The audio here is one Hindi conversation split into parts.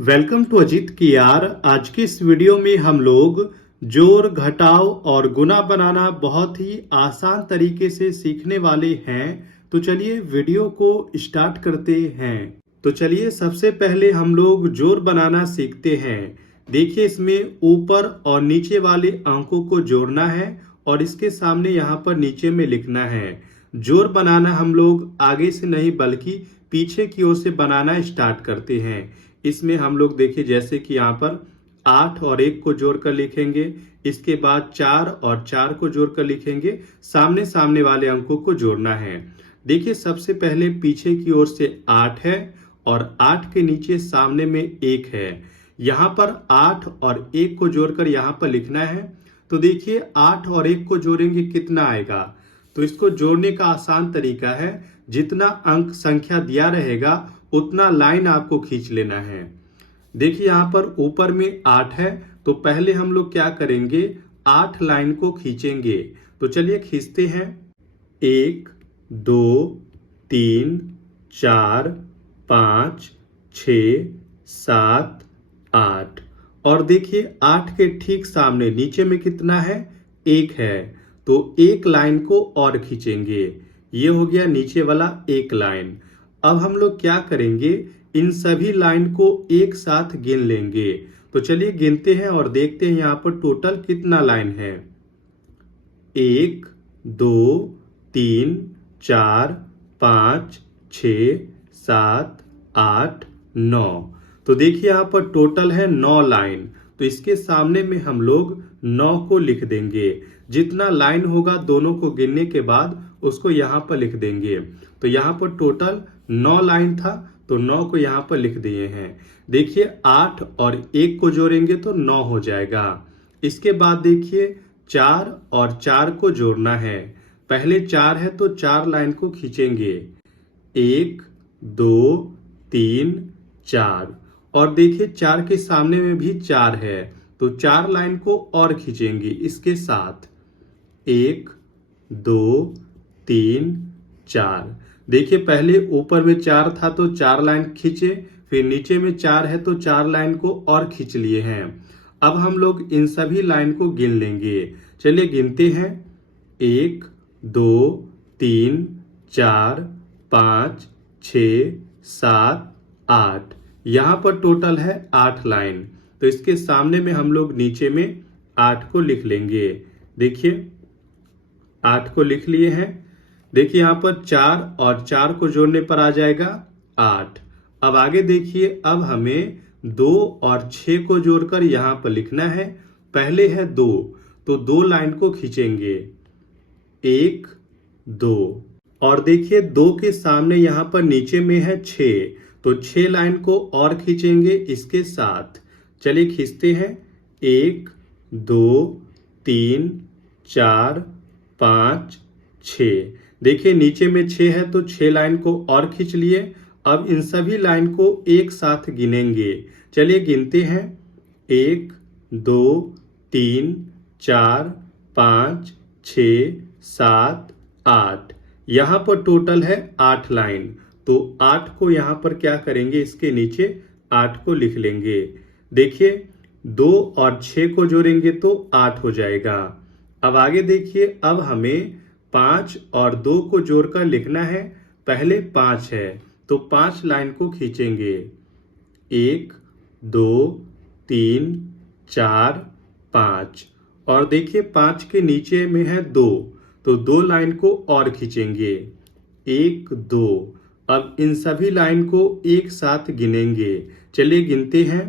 वेलकम टू अजीत की यार। आज की इस वीडियो में हम लोग जोड़ घटाव और गुना बनाना बहुत ही आसान तरीके से सीखने वाले हैं। तो चलिए वीडियो को स्टार्ट करते हैं। तो चलिए सबसे पहले हम लोग जोड़ बनाना सीखते हैं। देखिए इसमें ऊपर और नीचे वाले अंकों को जोड़ना है और इसके सामने यहाँ पर नीचे में लिखना है। जोड़ बनाना हम लोग आगे से नहीं बल्कि पीछे की ओर से बनाना स्टार्ट करते हैं। इसमें हम लोग देखिए जैसे कि यहाँ पर 8 और 1 को जोड़कर लिखेंगे, इसके बाद 4 और 4 को जोड़कर लिखेंगे, सामने सामने वाले अंकों को जोड़ना है। देखिए सबसे पहले पीछे की ओर से 8 है और 8 के नीचे सामने में 1 है। यहाँ पर 8 और 1 को जोड़कर यहाँ पर लिखना है। तो देखिए 8 और 1 को जोड़ेंगे कितना आएगा। तो इसको जोड़ने का आसान तरीका है, जितना अंक संख्या दिया रहेगा उतना लाइन आपको खींच लेना है। देखिए यहाँ पर ऊपर में 8 है तो पहले हम लोग क्या करेंगे, 8 लाइन को खींचेंगे। तो चलिए खींचते हैं। 1 2 3 4 5 6 7 8 और देखिए 8 के ठीक सामने नीचे में कितना है, 1 है। तो एक लाइन को और खींचेंगे। ये हो गया नीचे वाला एक लाइन। अब हम लोग क्या करेंगे, इन सभी लाइन को एक साथ गिन लेंगे। तो चलिए गिनते हैं और देखते हैं यहाँ पर टोटल कितना लाइन है। 1 2 3 4 5 6 7 8 9। तो देखिए यहाँ पर टोटल है 9 लाइन। तो इसके सामने में हम लोग 9 को लिख देंगे। जितना लाइन होगा दोनों को गिनने के बाद उसको यहाँ पर लिख देंगे। तो यहाँ पर टोटल 9 लाइन था तो 9 को यहाँ पर लिख दिए हैं। देखिए 8 और 1 को जोड़ेंगे तो 9 हो जाएगा। इसके बाद देखिए 4 और 4 को जोड़ना है। पहले 4 है तो 4 लाइन को खींचेंगे। 1 2 3 4 और देखिए 4 के सामने में भी 4 है तो 4 लाइन को और खींचेंगे इसके साथ। 1 2 3 4। देखिए पहले ऊपर में 4 था तो 4 लाइन खींचे, फिर नीचे में 4 है तो 4 लाइन को और खींच लिए हैं। अब हम लोग इन सभी लाइन को गिन लेंगे। चलिए गिनते हैं। 1 2 3 4 5 6 7 8। यहाँ पर टोटल है 8 लाइन। तो इसके सामने में हम लोग नीचे में 8 को लिख लेंगे। देखिए 8 को लिख लिए हैं। देखिए यहाँ पर 4 और 4 को जोड़ने पर आ जाएगा 8। अब आगे देखिए, अब हमें 2 और 6 को जोड़कर यहाँ पर लिखना है। पहले है 2 तो 2 लाइन को खींचेंगे। 1 2 और देखिए 2 के सामने यहाँ पर नीचे में है 6 तो 6 लाइन को और खींचेंगे इसके साथ। चलिए खींचते हैं। 1 2 3 4 5 6। देखिए नीचे में 6 है तो 6 लाइन को और खींच लिए। अब इन सभी लाइन को एक साथ गिनेंगे। चलिए गिनते हैं। 1 2 3 4 5 6 7 8। यहाँ पर टोटल है 8 लाइन। तो 8 को यहाँ पर क्या करेंगे, इसके नीचे 8 को लिख लेंगे। देखिए 2 और 6 को जोड़ेंगे तो 8 हो जाएगा। अब आगे देखिए, अब हमें 5 और 2 को जोड़कर लिखना है। पहले 5 है तो 5 लाइन को खींचेंगे। 1 2 3 4 5 और देखिए 5 के नीचे में है 2 तो 2 लाइन को और खींचेंगे। 1 2। अब इन सभी लाइन को एक साथ गिनेंगे। चलिए गिनते हैं।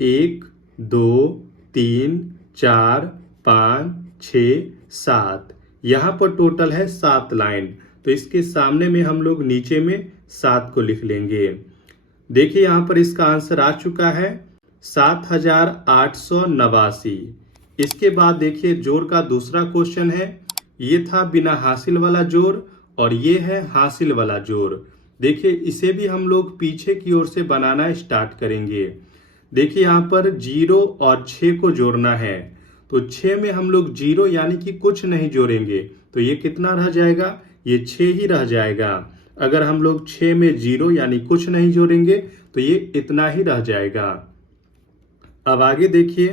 1 2 3 4 5 6 7। यहाँ पर टोटल है 7 लाइन। तो इसके सामने में हम लोग नीचे में 7 को लिख लेंगे। देखिए यहाँ पर इसका आंसर आ चुका है 7889। इसके बाद देखिए जोड़ का दूसरा क्वेश्चन है। ये था बिना हासिल वाला जोड़ और ये है हासिल वाला जोड़। देखिए इसे भी हम लोग पीछे की ओर से बनाना स्टार्ट करेंगे। देखिए यहाँ पर 0 और 6 को जोड़ना है। तो 6 में हम लोग 0 यानी कि कुछ नहीं जोड़ेंगे तो ये कितना रह जाएगा, ये 6 ही रह जाएगा। अगर हम लोग 6 में 0 यानी कुछ नहीं जोड़ेंगे तो ये इतना ही रह जाएगा। अब आगे देखिए,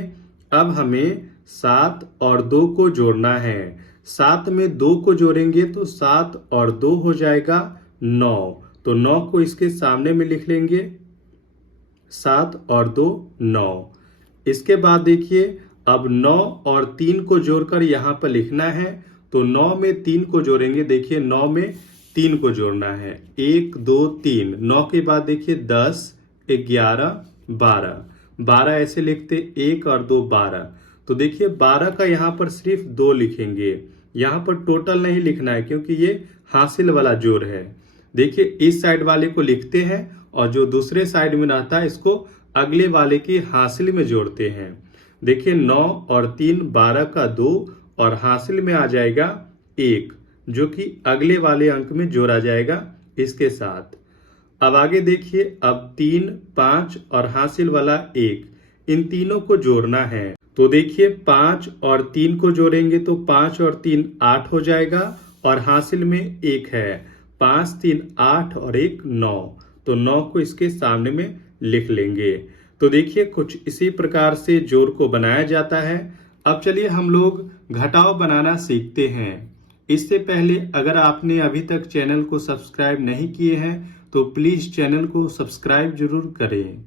अब हमें 7 और 2 को जोड़ना है। 7 में 2 को जोड़ेंगे तो 7 और 2 हो जाएगा 9। तो 9 को इसके सामने में लिख लेंगे। 7 और 2 9। इसके बाद देखिए, अब 9 और 3 को जोड़कर यहाँ पर लिखना है। तो 9 में 3 को जोड़ेंगे। देखिए 9 में 3 को जोड़ना है। 1 2 3। 9 के बाद देखिए 10 11 12। 12 ऐसे लिखते 1 और 2 12। तो देखिए 12 का यहाँ पर सिर्फ 2 लिखेंगे। यहाँ पर टोटल नहीं लिखना है क्योंकि ये हासिल वाला जोड़ है। देखिए इस साइड वाले को लिखते हैं और जो दूसरे साइड में रहता है इसको अगले वाले की हासिल में जोड़ते हैं। देखिए 9 और 3 12 का 2 और हासिल में आ जाएगा 1, जो कि अगले वाले अंक में जोड़ा जाएगा इसके साथ। अब आगे देखिए, अब 3 5 और हासिल वाला 1, इन तीनों को जोड़ना है। तो देखिए 5 और 3 को जोड़ेंगे तो 5 और 3 8 हो जाएगा और हासिल में 1 है। 5 3 8 और 1 9। तो 9 को इसके सामने में लिख लेंगे। तो देखिए कुछ इसी प्रकार से जोड़ को बनाया जाता है। अब चलिए हम लोग घटाव बनाना सीखते हैं। इससे पहले अगर आपने अभी तक चैनल को सब्सक्राइब नहीं किए हैं तो प्लीज चैनल को सब्सक्राइब जरूर करें।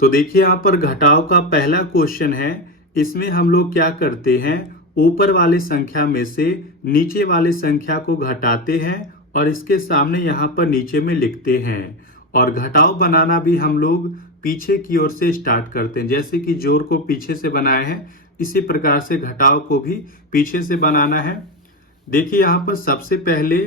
तो देखिए यहाँ पर घटाव का पहला क्वेश्चन है। इसमें हम लोग क्या करते हैं, ऊपर वाले संख्या में से नीचे वाले संख्या को घटाते हैं और इसके सामने यहाँ पर नीचे में लिखते हैं। और घटाव बनाना भी हम लोग पीछे की ओर से स्टार्ट करते हैं। जैसे कि जोड़ को पीछे से बनाए हैं, इसी प्रकार से घटाव को भी पीछे से बनाना है। देखिए यहाँ पर सबसे पहले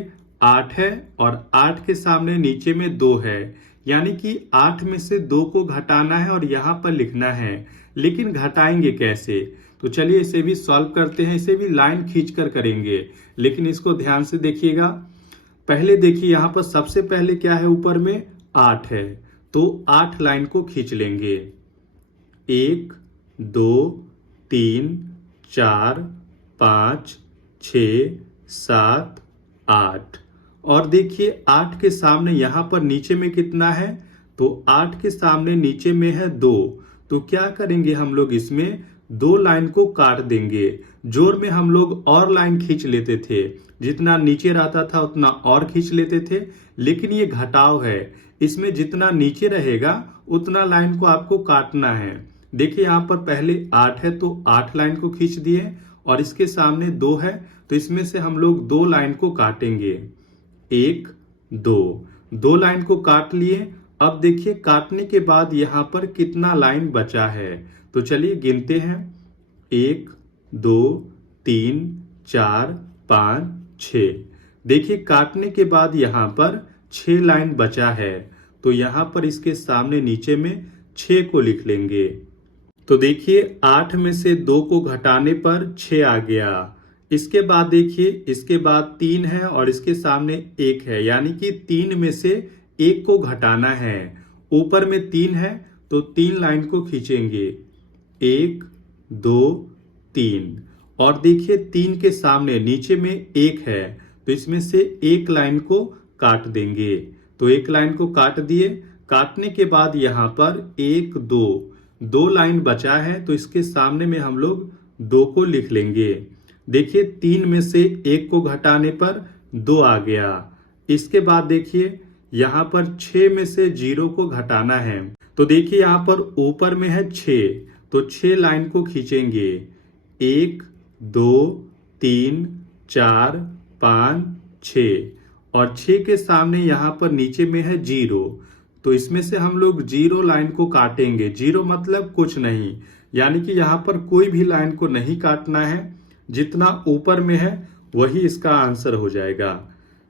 8 है और 8 के सामने नीचे में 2 है, यानी कि 8 में से 2 को घटाना है और यहाँ पर लिखना है। लेकिन घटाएंगे कैसे, तो चलिए इसे भी सॉल्व करते हैं। इसे भी लाइन खींचकर करेंगे, लेकिन इसको ध्यान से देखिएगा। पहले देखिए यहाँ पर सबसे पहले क्या है, ऊपर में 8 है तो 8 लाइन को खींच लेंगे। 1 2 3 4 5 6 7 8। और देखिए 8 के सामने यहाँ पर नीचे में कितना है, तो 8 के सामने नीचे में है 2। तो क्या करेंगे हम लोग, इसमें 2 लाइन को काट देंगे। जोड़ में हम लोग और लाइन खींच लेते थे, जितना नीचे रहता था उतना और खींच लेते थे। लेकिन ये घटाव है, इसमें जितना नीचे रहेगा उतना लाइन को आपको काटना है। देखिए यहाँ पर पहले 8 है तो 8 लाइन को खींच दिए और इसके सामने 2 है तो इसमें से हम लोग 2 लाइन को काटेंगे। 1 2 लाइन को काट लिए। अब देखिए काटने के बाद यहाँ पर कितना लाइन बचा है, तो चलिए गिनते हैं। 1 2 3 4 5 6। देखिए काटने के बाद यहाँ पर 6 लाइन बचा है, तो यहाँ पर इसके सामने नीचे में 6 को लिख लेंगे। तो देखिए 8 में से 2 को घटाने पर 6 आ गया। इसके बाद देखिए, इसके बाद 3 है और इसके सामने 1 है, यानी कि 3 में से 1 को घटाना है। ऊपर में 3 है तो 3 लाइन को खींचेंगे। 1 2 3। और देखिए 3 के सामने नीचे में 1 है तो इसमें से 1 लाइन को काट देंगे। तो 1 लाइन को काट दिए। काटने के बाद यहाँ पर 1 2 लाइन बचा है तो इसके सामने में हम लोग 2 को लिख लेंगे। देखिए 3 में से 1 को घटाने पर 2 आ गया। इसके बाद देखिए यहाँ पर 6 में से 0 को घटाना है। तो देखिए यहाँ पर ऊपर में है 6 तो 6 लाइन को खींचेंगे। 1 2 3 4 5 6। और 6 के सामने यहाँ पर नीचे में है 0, तो इसमें से हम लोग 0 लाइन को काटेंगे। 0 मतलब कुछ नहीं, यानी कि यहाँ पर कोई भी लाइन को नहीं काटना है। जितना ऊपर में है वही इसका आंसर हो जाएगा।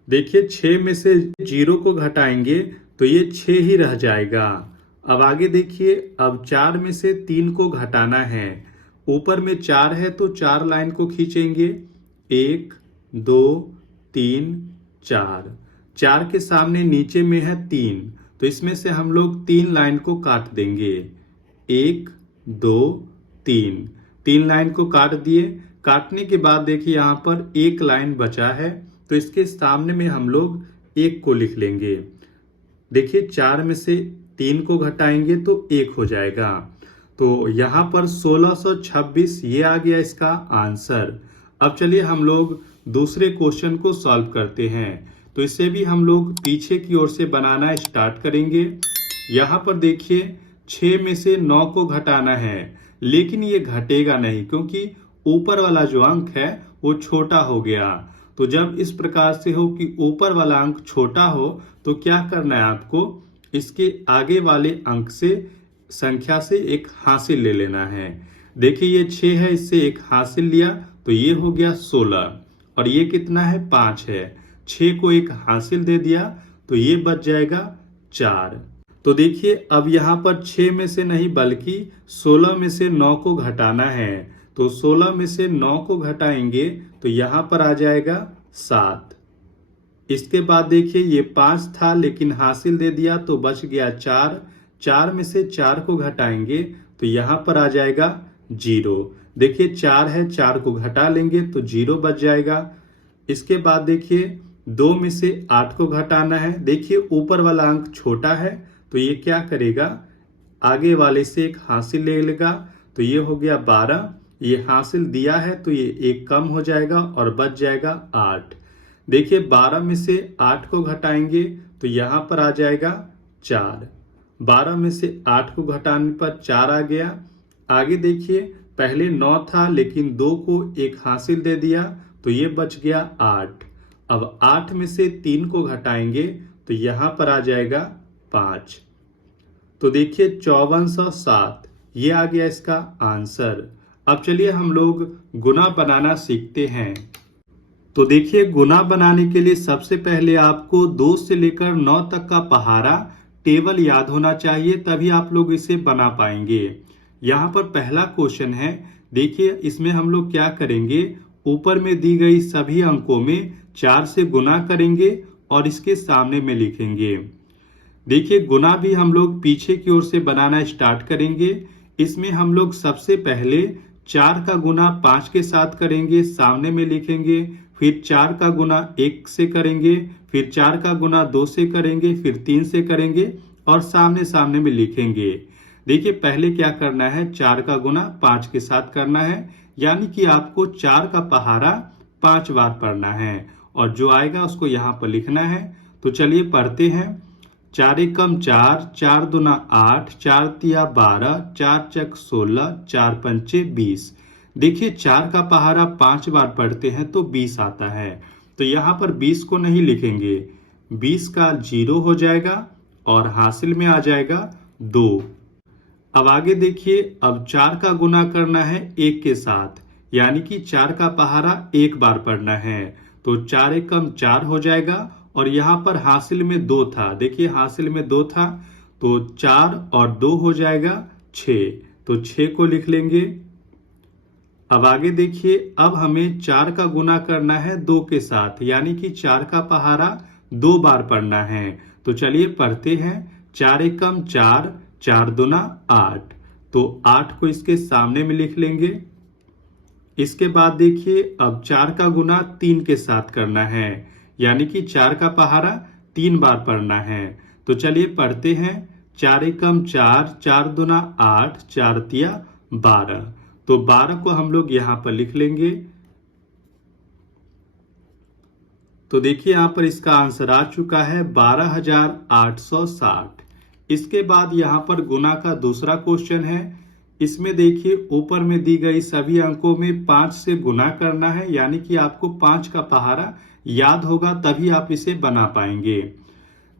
देखिए 6 में से 0 को घटाएंगे तो ये 6 ही रह जाएगा। अब आगे देखिए, अब 4 में से 3 को घटाना है। ऊपर में 4 है तो 4 लाइन को खींचेंगे। 1 2 3 4। 4 के सामने नीचे में है 3, तो इसमें से हम लोग 3 लाइन को काट देंगे। 1 2 3। 3 लाइन को काट दिए। काटने के बाद देखिए यहाँ पर 1 लाइन बचा है तो इसके सामने में हम लोग 1 को लिख लेंगे। देखिए 4 में से 3 को घटाएंगे तो 1 हो जाएगा। तो यहाँ पर 1626 ये आ गया इसका आंसर। अब चलिए हम लोग दूसरे क्वेश्चन को सॉल्व करते हैं। तो इसे भी हम लोग पीछे की ओर से बनाना स्टार्ट करेंगे। यहाँ पर देखिए 6 में से 9 को घटाना है, लेकिन ये घटेगा नहीं क्योंकि ऊपर वाला जो अंक है वो छोटा हो गया। तो जब इस प्रकार से हो कि ऊपर वाला अंक छोटा हो तो क्या करना है आपको, इसके आगे वाले अंक से संख्या से एक हासिल ले लेना है। देखिए ये 6 है, इससे एक हासिल लिया तो ये हो गया 16, और ये कितना है 5 है। 6 को एक हासिल दे दिया तो ये बच जाएगा 4। तो देखिए अब यहाँ पर 6 में से नहीं बल्कि 16 में से 9 को घटाना है। तो 16 में से 9 को घटाएंगे तो यहाँ पर आ जाएगा 7। इसके बाद देखिए ये 5 था लेकिन हासिल दे दिया तो बच गया 4। 4 में से 4 को घटाएंगे तो यहाँ पर आ जाएगा 0। देखिए 4 है, 4 को घटा लेंगे तो 0 बच जाएगा। इसके बाद देखिए 2 में से 8 को घटाना है। देखिए ऊपर वाला अंक छोटा है तो ये क्या करेगा, आगे वाले से एक हासिल ले लेगा तो ये हो गया 12। ये हासिल दिया है तो ये एक कम हो जाएगा और बच जाएगा 8। देखिए 12 में से 8 को घटाएंगे तो यहाँ पर आ जाएगा 4। 12 में से 8 को घटाने पर 4 आ गया। आगे देखिए पहले 9 था लेकिन 2 को एक हासिल दे दिया तो ये बच गया 8। अब 8 में से 3 को घटाएंगे तो यहाँ पर आ जाएगा 5। तो देखिए 5407 ये आ गया इसका आंसर। अब चलिए हम लोग गुना बनाना सीखते हैं। तो देखिए गुना बनाने के लिए सबसे पहले आपको 2 से लेकर 9 तक का पहाड़ा टेबल याद होना चाहिए, तभी आप लोग इसे बना पाएंगे। यहाँ पर पहला क्वेश्चन है, देखिए इसमें हम लोग क्या करेंगे, ऊपर में दी गई सभी अंकों में 4 से गुना करेंगे और इसके सामने में लिखेंगे। देखिए गुना भी हम लोग पीछे की ओर से बनाना स्टार्ट करेंगे। इसमें हम लोग सबसे पहले 4 का गुना 5 के साथ करेंगे, सामने में लिखेंगे। फिर 4 का गुना 1 से करेंगे, फिर 4 का गुना 2 से करेंगे, फिर 3 से करेंगे और सामने सामने में लिखेंगे। देखिए पहले क्या करना है, 4 का गुना 5 के साथ करना है, यानी कि आपको 4 का पहाड़ा 5 बार पढ़ना है और जो आएगा उसको यहाँ पर लिखना है। तो चलिए पढ़ते हैं। 4 एकम 4, 4 दूना 8, 4 तिया 12, 4 चक 16, 4 पंचे 20। देखिए 4 का पहाड़ा 5 बार पढ़ते हैं तो 20 आता है। तो यहाँ पर 20 को नहीं लिखेंगे, 20 का 0 हो जाएगा और हासिल में आ जाएगा 2। अब आगे देखिए, अब 4 का गुना करना है 1 के साथ, यानी कि 4 का पहाड़ा 1 बार पढ़ना है। तो 4 एकम 4 हो जाएगा और यहाँ पर हासिल में 2 था। देखिए हासिल में 2 था तो 4 और 2 हो जाएगा 6। तो 6 को लिख लेंगे। अब आगे देखिए, अब हमें 4 का गुना करना है 2 के साथ, यानी कि 4 का पहाड़ा 2 बार पढ़ना है। तो चलिए पढ़ते हैं। 4 एकम 4, 4 दूना 8। तो 8 को इसके सामने में लिख लेंगे। इसके बाद देखिए, अब 4 का गुना 3 के साथ करना है, यानी कि 4 का पहाड़ा 3 बार पढ़ना है। तो चलिए पढ़ते हैं। 4 एकम 4, 4 दूना 8, 4 तिया 12। तो 12 को हम लोग यहाँ पर लिख लेंगे। तो देखिए यहाँ पर इसका आंसर आ चुका है 12,860। इसके बाद यहाँ पर गुना का दूसरा क्वेश्चन है। इसमें देखिए ऊपर में दी गई सभी अंकों में 5 से गुना करना है, यानी कि आपको 5 का पहाड़ा याद होगा तभी आप इसे बना पाएंगे।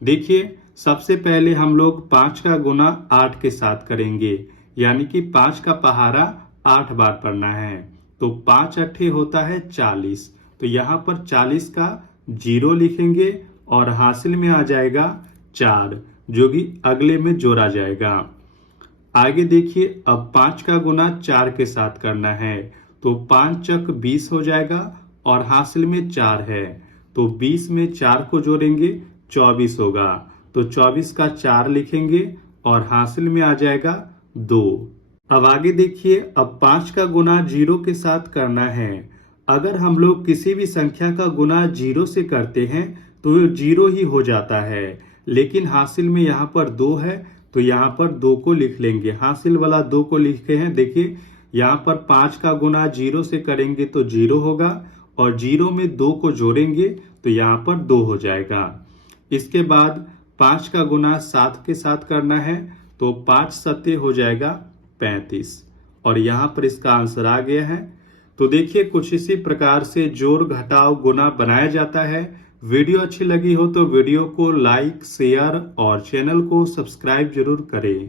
देखिए सबसे पहले हम लोग 5 का गुना 8 के साथ करेंगे, यानी कि 5 का पहाड़ा 8 बार पढ़ना है। तो 5 अट्ठे होता है 40। तो यहाँ पर 40 का 0 लिखेंगे और हासिल में आ जाएगा 4, जो कि अगले में जोड़ा जाएगा। आगे देखिए, अब 5 का गुना 4 के साथ करना है। तो 5 चक 20 हो जाएगा और हासिल में 4 है। तो 20 में 4 को जोड़ेंगे 24 होगा। तो 24 का 4 लिखेंगे और हासिल में आ जाएगा 2। अब आगे देखिए, अब 5 का गुना 0 के साथ करना है। अगर हम लोग किसी भी संख्या का गुना 0 से करते हैं तो जीरो ही हो जाता है। लेकिन हासिल में यहाँ पर 2 है तो यहाँ पर 2 को लिख लेंगे। हासिल वाला 2 को लिखे हैं। देखिए यहाँ पर 5 का गुना 0 से करेंगे तो 0 होगा और 0 में 2 को जोड़ेंगे तो यहाँ पर 2 हो जाएगा। इसके बाद 5 का गुना 7 के साथ करना है तो 5 सत्ते हो जाएगा 35 और यहाँ पर इसका आंसर आ गया है। तो देखिए कुछ इसी प्रकार से जोड़ घटाव गुना बनाया जाता है। वीडियो अच्छी लगी हो तो वीडियो को लाइक शेयर और चैनल को सब्सक्राइब जरूर करें।